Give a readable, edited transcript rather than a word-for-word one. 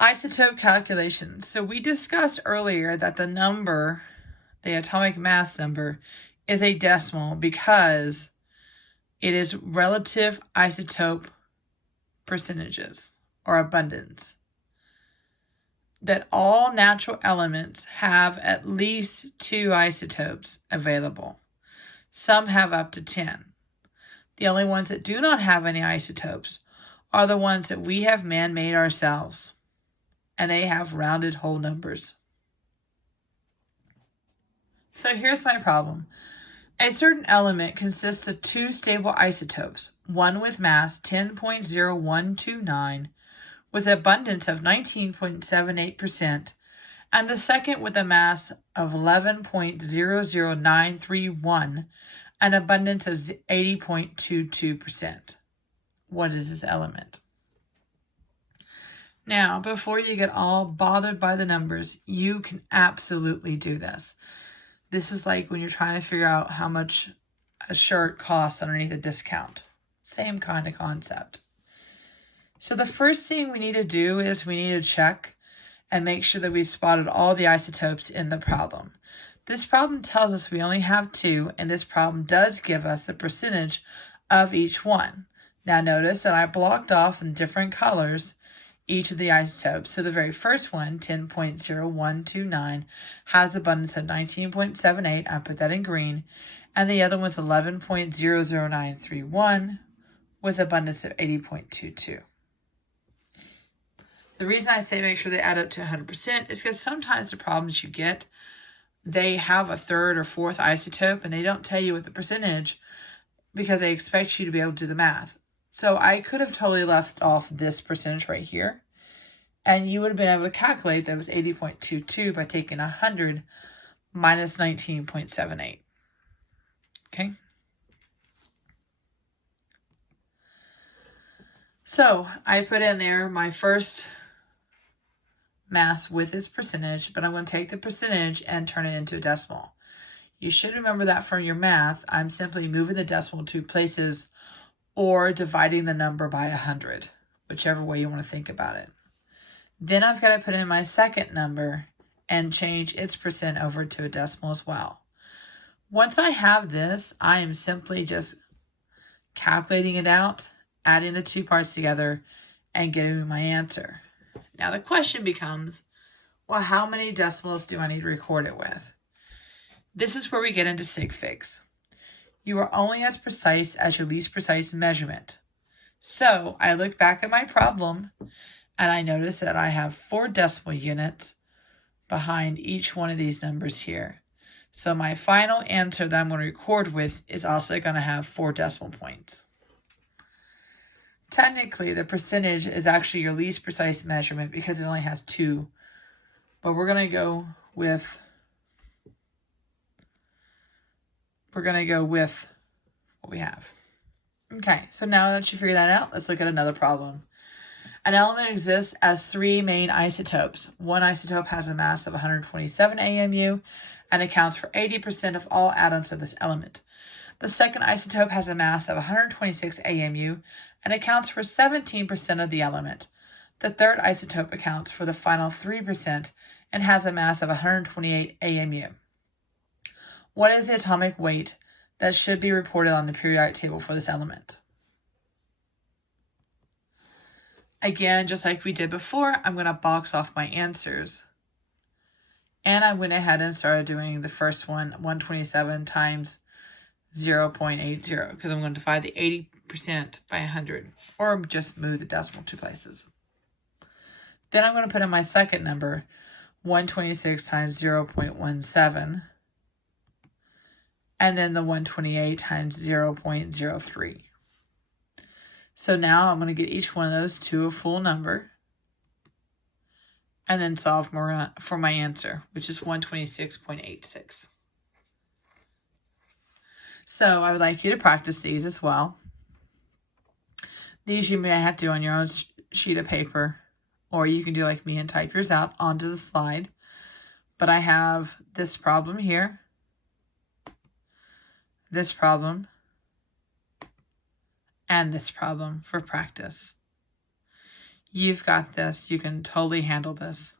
Isotope calculations. So we discussed earlier that the number, the atomic mass number, is a decimal because it is relative isotope percentages or abundance. That all natural elements have at least 2 isotopes available. Some have up to 10. The only ones that do not have any isotopes are the ones that we have man-made ourselves, and they have rounded whole numbers. So here's my problem. A certain element consists of 2 stable isotopes, one with mass 10.0129 with abundance of 19.78%, and the second with a mass of 11.00931 and abundance of 80.22%. What is this element? Now, before you get all bothered by the numbers, you can absolutely do this. This is like when you're trying to figure out how much a shirt costs underneath a discount. Same kind of concept. So the first thing we need to do is we need to check and make sure that we've spotted all the isotopes in the problem. This problem tells us we only have 2, and this problem does give us the percentage of each one. Now notice that I blocked off in different colors each of the isotopes. So the very first one, 10.0129, has abundance of 19.78. I put that in green. And the other one's 11.00931 with abundance of 80.22. The reason I say make sure they add up to 100% is because sometimes the problems you get, they have a third or fourth isotope and they don't tell you what the percentage because they expect you to be able to do the math. So I could have totally left off this percentage right here, and you would have been able to calculate that it was 80.22 by taking 100 minus 19.78. Okay? So I put in there my first mass with this percentage, but I'm going to take the percentage and turn it into a decimal. You should remember that from your math. I'm simply moving the decimal 2 places or dividing the number by 100, whichever way you want to think about it. Then I've got to put in my second number and change its percent over to a decimal as well. Once I have this, I am simply just calculating it out, adding the 2 parts together, and getting my answer. Now the question becomes, well, how many decimals do I need to record it with? This is where we get into sig figs. You are only as precise as your least precise measurement. So I look back at my problem and I notice that I have 4 decimal units behind each one of these numbers here. So my final answer that I'm going to record with is also going to have 4 decimal points. Technically, the percentage is actually your least precise measurement because it only has 2. But we're going to go with what we have. Okay, so now that you figure that out, let's look at another problem. An element exists as 3 main isotopes. One isotope has a mass of 127 AMU and accounts for 80% of all atoms of this element. The second isotope has a mass of 126 AMU and accounts for 17% of the element. The third isotope accounts for the final 3% and has a mass of 128 AMU. What is the atomic weight that should be reported on the periodic table for this element? Again, just like we did before, I'm going to box off my answers. And I went ahead and started doing the first one, 127 times 0.80, because I'm going to divide the 80% by 100, or just move the decimal 2 places. Then I'm going to put in my second number, 126 times 0.17, and then the 128 times 0.03. So now I'm going to get each one of those to a full number and then solve for my answer, which is 126.86. So I would like you to practice these as well. These you may have to do on your own sheet of paper, or you can do like me and type yours out onto the slide. But I have this problem here, this problem, and this problem for practice. You've got this. You can totally handle this.